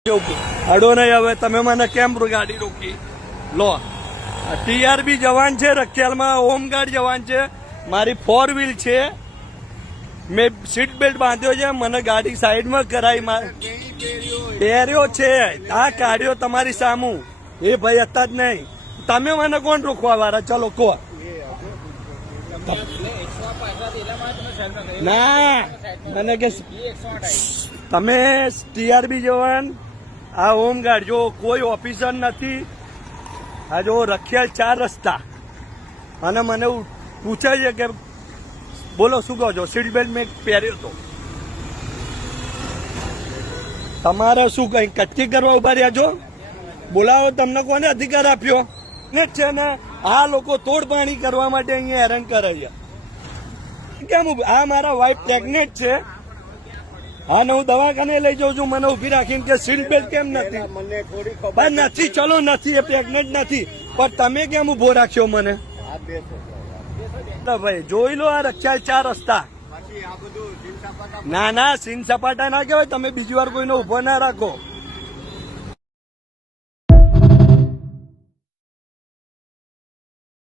અડો નહીં હવે તમે મને કેમ ગાડી રોકી લો ટીઆરબી જવાન છે રખિયાલમાં હોમગાર્ડ જવાન છે મારી 4 વ્હીલ છે મેં સીટ બેલ્ટ બાંધ્યો છે મને ગાડી સાઈડમાં કરાવી પહેર્યો છે આ કાઢ્યો તમારી સામું એ ભાઈ હતા જ નહીં તમે મને કોણ રોકવા વાળા ચલો કહો ના મને કે તમે ટીઆરબી જવાન આ હોમગાર્ડ જો કોઈ ઓફિસર નથી આ જો રખિયાલ 4 રસ્તા અને મને પૂછે છે કે બોલો શું કહો છો સીટ બેલ્ટ મેં પહેર્યો હતો તમારે શું કઈ કચ્છી કરવા ઉભા રહ્યા છો બોલાવો તમને કોને અધિકાર આપ્યો ને છે ને આ લોકો તોડ પાણી કરવા માટે અહીંયા હેરાન કરે છે કેમ આ મારા વાઇફ પ્રેગ્નેન્ટ છે હા ને હું દવાખાને લઈ જાઉં છું મને ઉભી રાખીને કે સીટ બેલ્ટ કેમ નથી બસ નથી ચલો નથી એ પ્રેગ્નેન્ટ નથી પણ તમે કેમ ઉભો રાખ્યો મને ભાઈ જોઈ લો આ રખિયાલ 4 રસ્તા ના સીન સપાટા ના કહેવાય તમે બીજી વાર કોઈને ઉભો ના રાખો